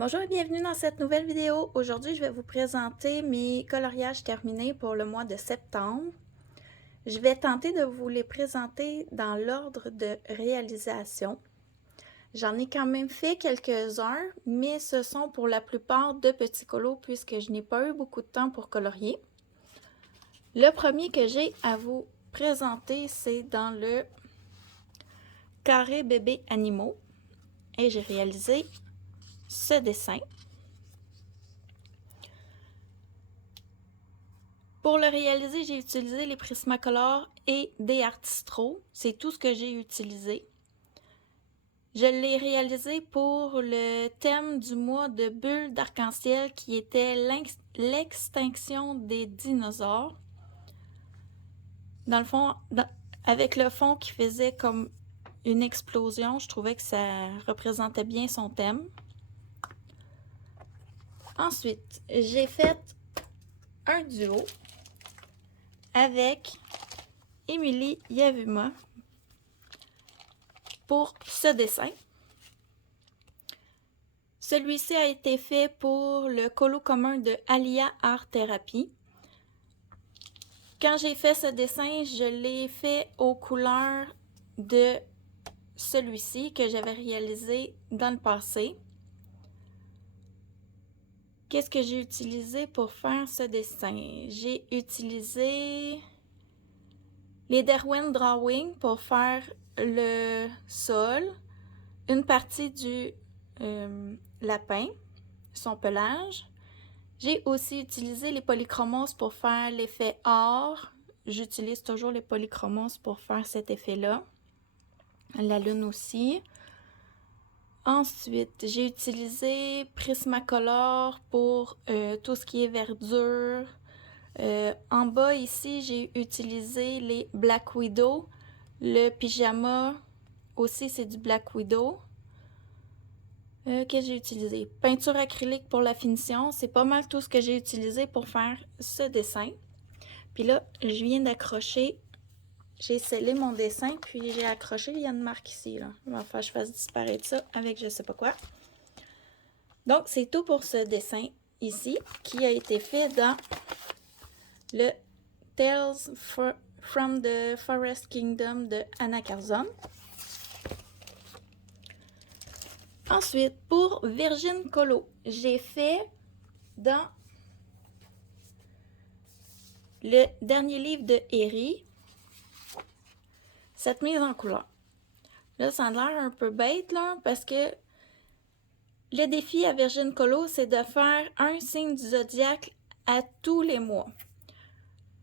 Bonjour et bienvenue dans cette nouvelle vidéo. Aujourd'hui, je vais vous présenter mes coloriages terminés pour le mois de septembre. Je vais tenter de vous les présenter dans l'ordre de réalisation. J'en ai quand même fait quelques-uns, mais ce sont pour la plupart de petits colos puisque je n'ai pas eu beaucoup de temps pour colorier. Le premier que j'ai à vous présenter, c'est dans le carré bébé animaux et j'ai réalisé ce dessin. Pour le réaliser, j'ai utilisé les Prismacolor et des Artistro. C'est tout ce que j'ai utilisé. Je l'ai réalisé pour le thème du mois de bulles d'arc-en-ciel qui était l'extinction des dinosaures. Dans le fond, avec le fond qui faisait comme une explosion, je trouvais que ça représentait bien son thème. Ensuite, j'ai fait un duo avec Émilie Yavuma pour ce dessin. Celui-ci a été fait pour le colo commun de Alia Art Therapy. Quand j'ai fait ce dessin, je l'ai fait aux couleurs de celui-ci que j'avais réalisé dans le passé. Qu'est-ce que j'ai utilisé pour faire ce dessin? J'ai utilisé les Derwent Drawing pour faire le sol, une partie du lapin, son pelage. J'ai aussi utilisé les polychromos pour faire l'effet or. J'utilise toujours les polychromos pour faire cet effet-là. La lune aussi. Ensuite, j'ai utilisé Prismacolor pour tout ce qui est verdure. En bas ici, j'ai utilisé les Black Widow. Le pyjama aussi, c'est du Black Widow. Qu'est-ce que j'ai utilisé? Peinture acrylique pour la finition. C'est pas mal tout ce que j'ai utilisé pour faire ce dessin. Puis là, je viens d'accrocher. J'ai scellé mon dessin, puis j'ai accroché. Il y a une marque ici, là. Il va falloir que je fasse disparaître ça avec je sais pas quoi. Donc, c'est tout pour ce dessin ici, qui a été fait dans le Tales from the Forest Kingdom de Anna Carzon. Ensuite, pour Virgin Colo, j'ai fait dans le dernier livre de Eri, cette mise en couleur. Là, ça a l'air un peu bête, là, parce que le défi à Virgin Colo, c'est de faire un signe du zodiaque à tous les mois.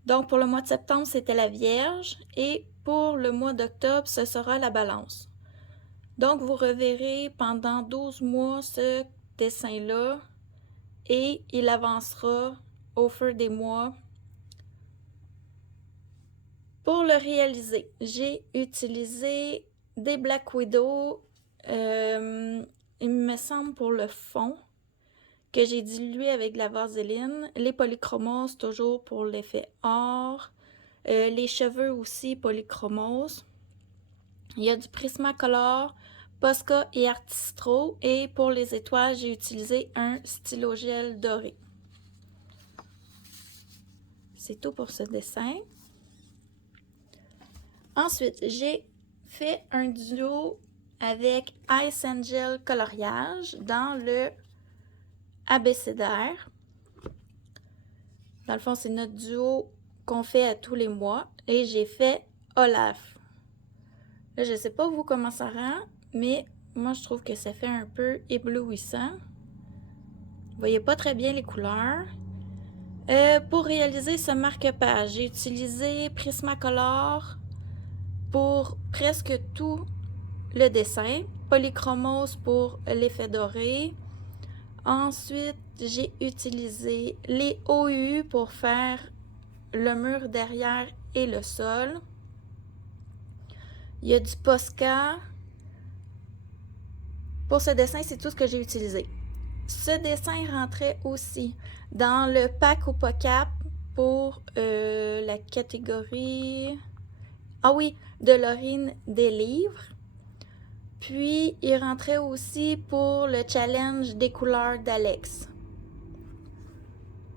Donc, pour le mois de septembre, c'était la Vierge, et pour le mois d'octobre, ce sera la Balance. Donc, vous reverrez pendant 12 mois ce dessin-là, et il avancera au fur des mois. Pour le réaliser, j'ai utilisé des Black Widow, il me semble pour le fond, que j'ai dilué avec de la vaseline. Les polychromos, toujours pour l'effet or. Les cheveux aussi, polychromos. Il y a du Prismacolor, Posca et Artistro. Et pour les étoiles, j'ai utilisé un stylo gel doré. C'est tout pour ce dessin. Ensuite, j'ai fait un duo avec Ice Angel Coloriage dans le abécédaire. Dans le fond, c'est notre duo qu'on fait à tous les mois. Et j'ai fait Olaf. Là, je ne sais pas vous comment ça rend, mais moi, je trouve que ça fait un peu éblouissant. Vous voyez pas très bien les couleurs. Pour réaliser ce marque-page, j'ai utilisé Prismacolor pour presque tout le dessin, Polychromos pour l'effet doré. Ensuite, j'ai utilisé les OU pour faire le mur derrière et le sol. Il y a du Posca. Pour ce dessin, c'est tout ce que j'ai utilisé. Ce dessin rentrait aussi dans le pack au POCAP pour la catégorie... Ah oui, de Laurine des livres. Puis, il rentrait aussi pour le challenge des couleurs d'Alex.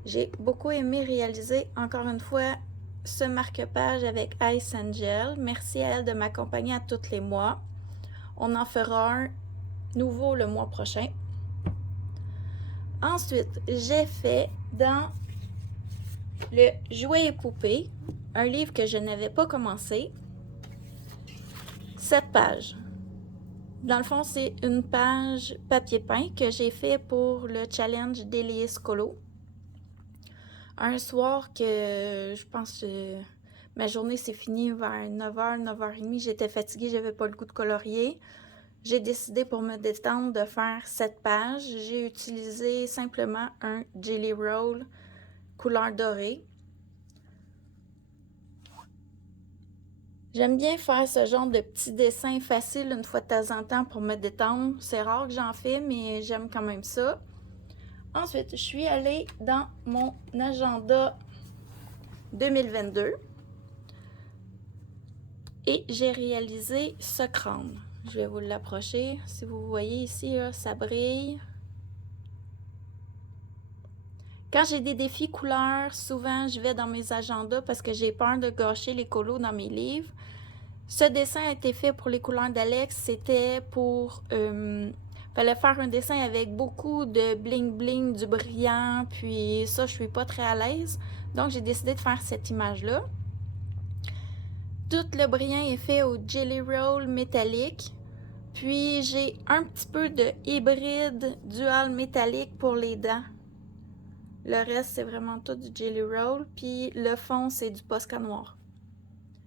J'ai beaucoup aimé réaliser, encore une fois, ce marque-page avec Ice Angel. Merci à elle de m'accompagner à tous les mois. On en fera un nouveau le mois prochain. Ensuite, j'ai fait dans le Jouets et poupées, un livre que je n'avais pas commencé, 7 pages. Dans le fond, c'est une page papier peint que j'ai fait pour le challenge d'Elias Colo. Un soir que je pense ma journée s'est finie vers 9h, 9h30, j'étais fatiguée, j'avais pas le goût de colorier. J'ai décidé pour me détendre de faire 7 pages. J'ai utilisé simplement un Jelly Roll couleur dorée. J'aime bien faire ce genre de petits dessins faciles une fois de temps en temps pour me détendre. C'est rare que j'en fais, mais j'aime quand même ça. Ensuite, je suis allée dans mon agenda 2022 et j'ai réalisé ce crâne. Je vais vous l'approcher. Si vous voyez ici, là, ça brille. Quand j'ai des défis couleurs, souvent je vais dans mes agendas parce que j'ai peur de gâcher les colos dans mes livres. Ce dessin a été fait pour les couleurs d'Alex. C'était pour... fallait faire un dessin avec beaucoup de bling-bling, du brillant, puis ça, je suis pas très à l'aise. Donc, j'ai décidé de faire cette image-là. Tout le brillant est fait au Jelly Roll métallique. Puis, j'ai un petit peu de hybride dual métallique pour les dents. Le reste, c'est vraiment tout du Jelly Roll. Puis, le fond, c'est du Posca noir.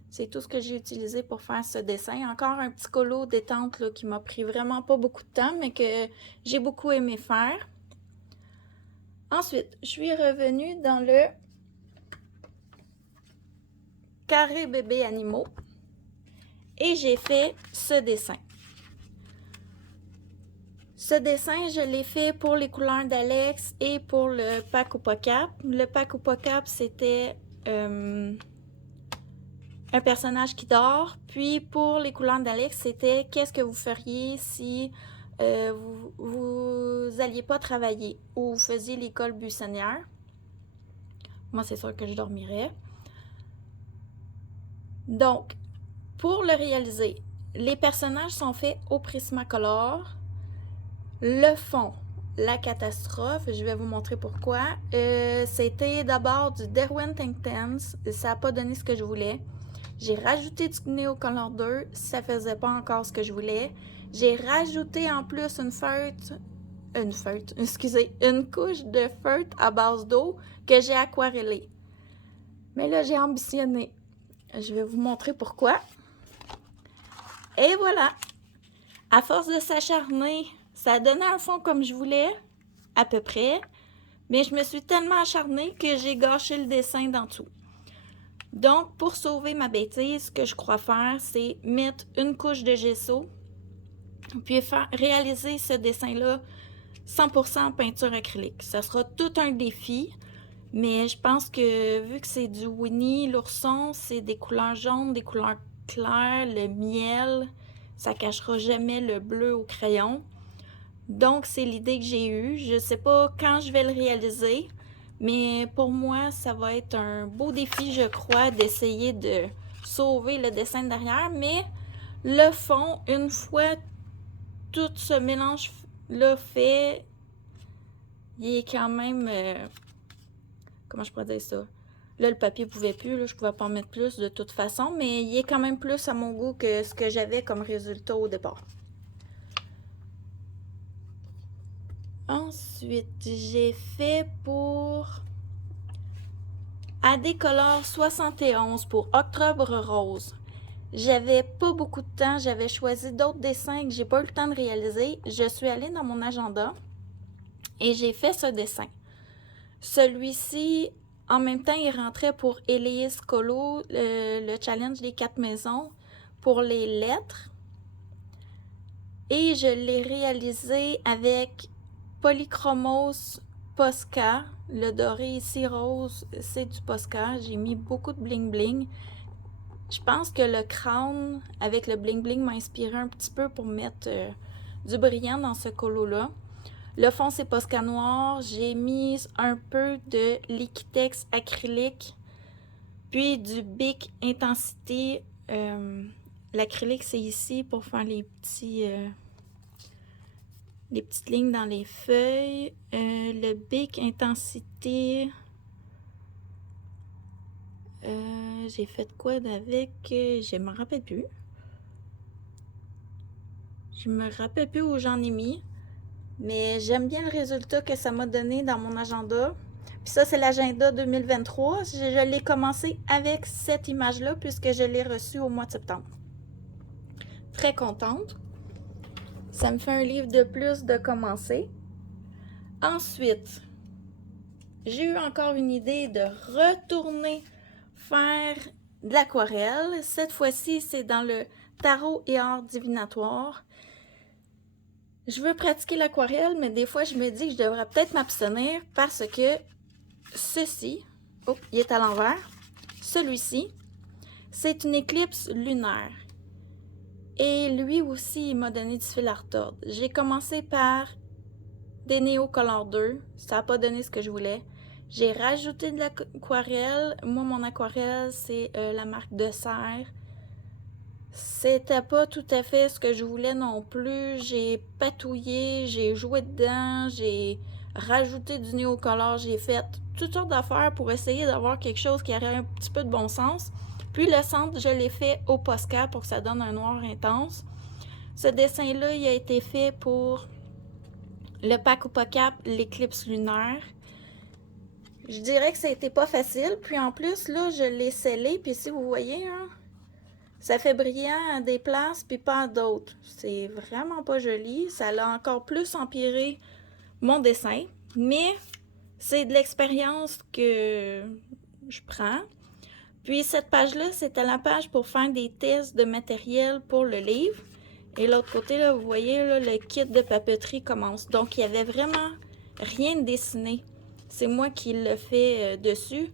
C'est tout ce que j'ai utilisé pour faire ce dessin. Encore un petit colo détente là, qui m'a pris vraiment pas beaucoup de temps, mais que j'ai beaucoup aimé faire. Ensuite, je suis revenue dans le carré bébé animaux et j'ai fait ce dessin. Ce dessin, je l'ai fait pour les couleurs d'Alex et pour le pack au Pocap. Le pack au Pocap, c'était... un personnage qui dort. Puis pour les couleurs d'Alex, c'était qu'est-ce que vous feriez si vous alliez pas travailler ou vous faisiez l'école buissonnière. Moi, c'est sûr que je dormirais. Donc, pour le réaliser, les personnages sont faits au Prismacolor. Le fond, la catastrophe, je vais vous montrer pourquoi. C'était d'abord du Derwent Intense. Ça n'a pas donné ce que je voulais. J'ai rajouté du Neocolor 2, ça faisait pas encore ce que je voulais. J'ai rajouté en plus une couche de feutre à base d'eau que j'ai aquarellée. Mais là, j'ai ambitionné. Je vais vous montrer pourquoi. Et voilà! À force de s'acharner, ça a donné un fond comme je voulais, à peu près. Mais je me suis tellement acharnée que j'ai gâché le dessin d'en dessous. Donc, pour sauver ma bêtise, ce que je crois faire, c'est mettre une couche de gesso, puis réaliser ce dessin-là 100% en peinture acrylique. Ça sera tout un défi, mais je pense que vu que c'est du Winnie, l'ourson, c'est des couleurs jaunes, des couleurs claires, le miel, ça cachera jamais le bleu au crayon. Donc, c'est l'idée que j'ai eue. Je ne sais pas quand je vais le réaliser, mais pour moi, ça va être un beau défi, je crois, d'essayer de sauver le dessin derrière. Mais le fond, une fois tout ce mélange-là fait, il est quand même... comment je pourrais dire ça? Là, le papier ne pouvait plus, là, je ne pouvais pas en mettre plus de toute façon, mais il est quand même plus à mon goût que ce que j'avais comme résultat au départ. Ensuite, j'ai fait pour AD-Color 71 pour Octobre Rose. J'avais pas beaucoup de temps, j'avais choisi d'autres dessins que j'ai pas eu le temps de réaliser. Je suis allée dans mon agenda et j'ai fait ce dessin. Celui-ci, en même temps, il rentrait pour Elias Colo, le challenge des 4 maisons, pour les lettres. Et je l'ai réalisé avec Polychromos Posca. Le doré ici rose, c'est du Posca. J'ai mis beaucoup de bling bling. Je pense que le crâne avec le bling bling m'a inspiré un petit peu pour mettre du brillant dans ce colo-là. Le fond, c'est Posca noir. J'ai mis un peu de Liquitex acrylique, puis du Bic Intensité. L'acrylique, c'est ici pour faire les petites lignes dans les feuilles. Le Bic Intensité, j'ai fait quoi avec? Je me rappelle plus. Je me rappelle plus où j'en ai mis. Mais j'aime bien le résultat que ça m'a donné dans mon agenda. Puis ça, c'est l'agenda 2023. Je l'ai commencé avec cette image-là puisque je l'ai reçue au mois de septembre. Très contente. Ça me fait un livre de plus de commencer. Ensuite, j'ai eu encore une idée de retourner faire de l'aquarelle. Cette fois-ci, c'est dans le tarot et art divinatoire. Je veux pratiquer l'aquarelle, mais des fois, je me dis que je devrais peut-être m'abstenir parce que ceci, oh, il est à l'envers, celui-ci, c'est une éclipse lunaire. Et lui aussi, il m'a donné du fil à retordre. J'ai commencé par des Neo Color 2, ça n'a pas donné ce que je voulais. J'ai rajouté de l'aquarelle. Moi, mon aquarelle, c'est la marque de Serre. C'était pas tout à fait ce que je voulais non plus. J'ai patouillé, j'ai joué dedans, j'ai rajouté du néocolore, j'ai fait toutes sortes d'affaires pour essayer d'avoir quelque chose qui aurait un petit peu de bon sens. Puis le centre, je l'ai fait au Posca pour que ça donne un noir intense. Ce dessin-là, il a été fait pour le pack Upocap, l'éclipse lunaire. Je dirais que ça a été pas facile. Puis en plus, là, je l'ai scellé. Puis si vous voyez, hein, ça fait brillant à des places, puis pas à d'autres. C'est vraiment pas joli. Ça a encore plus empiré mon dessin. Mais c'est de l'expérience que je prends. Puis cette page-là, c'était la page pour faire des tests de matériel pour le livre. Et l'autre côté, là, vous voyez, là, le kit de papeterie commence. Donc, il n'y avait vraiment rien de dessiné. C'est moi qui l'ai fait dessus.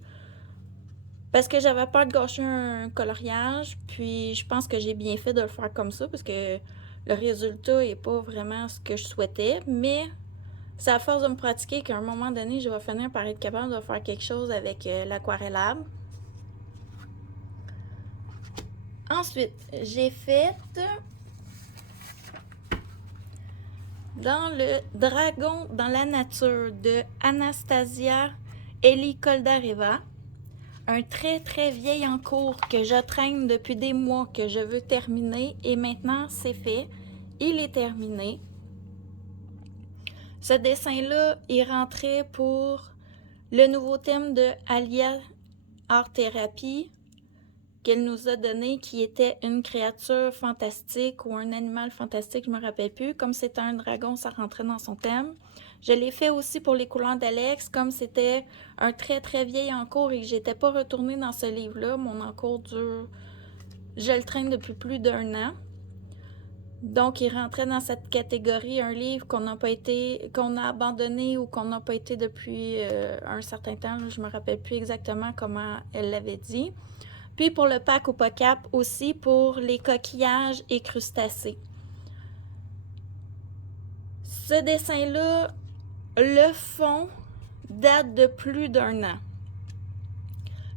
Parce que j'avais peur de gâcher un coloriage, puis je pense que j'ai bien fait de le faire comme ça, parce que le résultat n'est pas vraiment ce que je souhaitais, mais c'est à force de me pratiquer qu'à un moment donné, je vais finir par être capable de faire quelque chose avec l'aquarellable. Ensuite, j'ai fait dans le Dragon dans la nature de Anastasia Eli Koldareva. Un très très vieil en cours que je traîne depuis des mois, que je veux terminer, et maintenant c'est fait, il est terminé. Ce dessin-là, il rentrait pour le nouveau thème de Alia Art Thérapie qu'elle nous a donné, qui était une créature fantastique ou un animal fantastique, je me rappelle plus. Comme c'était un dragon, ça rentrait dans son thème. Je l'ai fait aussi pour les couleurs d'Alex, comme c'était un très très vieil encours et que j'étais pas retournée dans ce livre-là. Mon encours dure, je le traîne depuis plus d'1 an. Donc, il rentrait dans cette catégorie, un livre qu'on a abandonné ou qu'on n'a pas été depuis un certain temps. Je me rappelle plus exactement comment elle l'avait dit. Puis pour le pack Upocap aussi, pour les coquillages et crustacés. Ce dessin-là, le fond date de plus d'1 an.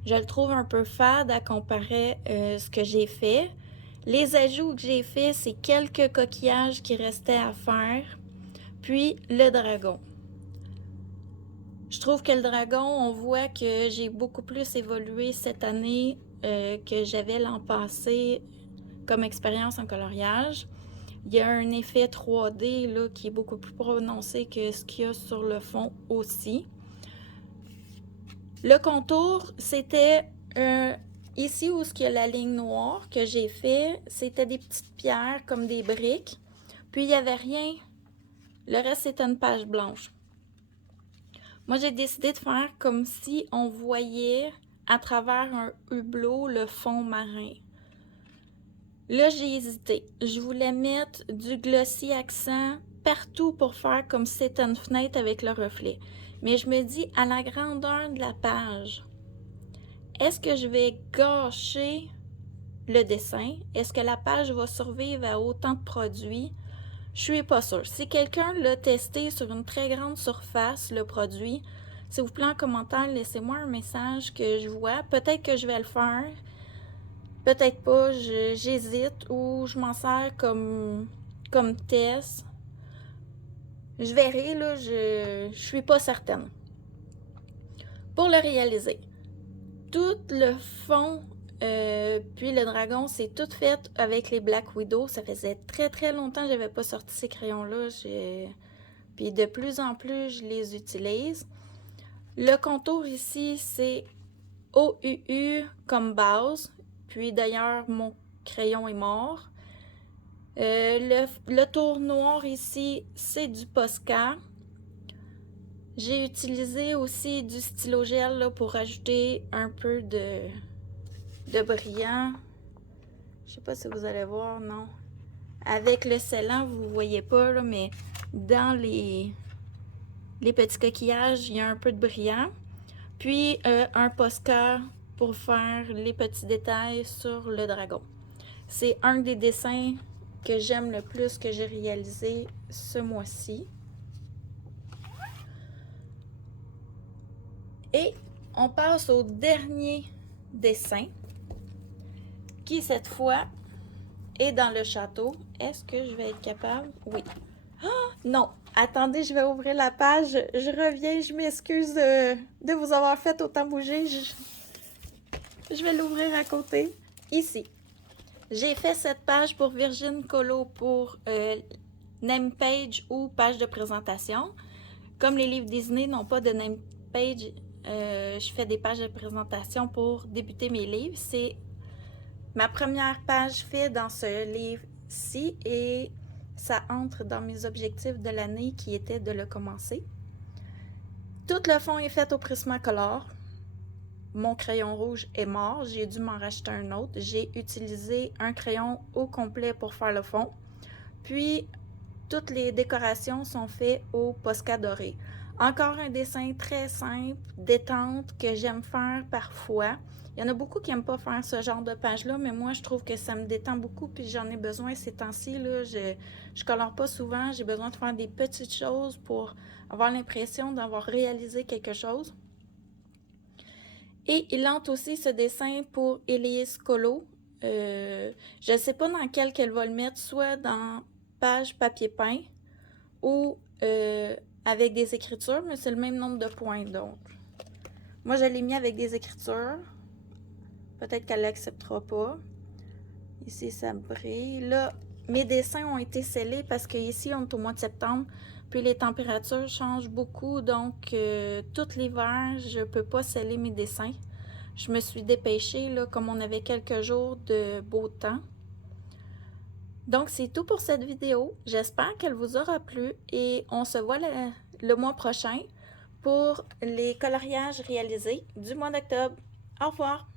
Je le trouve un peu fade à comparer ce que j'ai fait. Les ajouts que j'ai faits, c'est quelques coquillages qui restaient à faire, puis le dragon. Je trouve que le dragon, on voit que j'ai beaucoup plus évolué cette année que j'avais l'an passé comme expérience en coloriage. Il y a un effet 3D là, qui est beaucoup plus prononcé que ce qu'il y a sur le fond aussi. Le contour, c'était ici où il y a la ligne noire que j'ai fait, c'était des petites pierres comme des briques. Puis il n'y avait rien. Le reste, c'était une page blanche. Moi, j'ai décidé de faire comme si on voyait à travers un hublot le fond marin. Là, j'ai hésité. Je voulais mettre du glossy accent partout pour faire comme si c'était une fenêtre avec le reflet. Mais je me dis, à la grandeur de la page, est-ce que je vais gâcher le dessin. Est-ce que la page va survivre à autant de produits? Je suis pas sûre. Si quelqu'un l'a testé sur une très grande surface, le produit, s'il vous plaît, en commentaire, laissez-moi un message que je vois. Peut-être que je vais le faire. Peut-être pas, j'hésite ou je m'en sers comme test. Je verrai, là, je suis pas certaine. Pour le réaliser, tout le fond, puis le dragon, c'est tout fait avec les Black Widow. Ça faisait très très longtemps que j'avais pas sorti ces crayons-là. Puis de plus en plus, je les utilise. Le contour ici, c'est OUU comme base. Puis d'ailleurs, mon crayon est mort. Le tour noir ici, c'est du Posca. J'ai utilisé aussi du stylo gel là, pour ajouter un peu de brillant. Je sais pas si vous allez voir, non. Avec le scellant, vous voyez pas, là, mais dans les petits coquillages, il y a un peu de brillant. Puis un Posca pour faire les petits détails sur le dragon. C'est un des dessins que j'aime le plus que j'ai réalisé ce mois-ci. Et on passe au dernier dessin qui cette fois est dans le château. Est-ce que je vais être capable? Oui. Oh, non! Attendez, je vais ouvrir la page. Je reviens, je m'excuse de vous avoir fait autant bouger. Je vais l'ouvrir à côté. Ici. J'ai fait cette page pour Virgin Colo pour name page ou page de présentation. Comme les livres Disney n'ont pas de name page, je fais des pages de présentation pour débuter mes livres. C'est ma première page faite dans ce livre-ci et ça entre dans mes objectifs de l'année qui était de le commencer. Tout le fond est fait au Prismacolor. Mon crayon rouge est mort, j'ai dû m'en racheter un autre. J'ai utilisé un crayon au complet pour faire le fond. Puis, toutes les décorations sont faites au Posca doré. Encore un dessin très simple, détente, que j'aime faire parfois. Il y en a beaucoup qui n'aiment pas faire ce genre de page-là, mais moi, je trouve que ça me détend beaucoup, puis j'en ai besoin ces temps-ci. Je colore pas souvent, j'ai besoin de faire des petites choses pour avoir l'impression d'avoir réalisé quelque chose. Et il entre aussi ce dessin pour Élise Colo. Je ne sais pas dans quel qu'elle va le mettre, soit dans page papier peint ou avec des écritures, mais c'est le même nombre de points. Donc, moi, je l'ai mis avec des écritures. Peut-être qu'elle ne l'acceptera pas. Ici, ça brille. Là, mes dessins ont été scellés parce qu'ici, on est au mois de septembre. Puis les températures changent beaucoup, donc tout l'hiver, je ne peux pas sceller mes dessins. Je me suis dépêchée, là, comme on avait quelques jours de beau temps. Donc, c'est tout pour cette vidéo. J'espère qu'elle vous aura plu et on se voit le mois prochain pour les coloriages réalisés du mois d'octobre. Au revoir!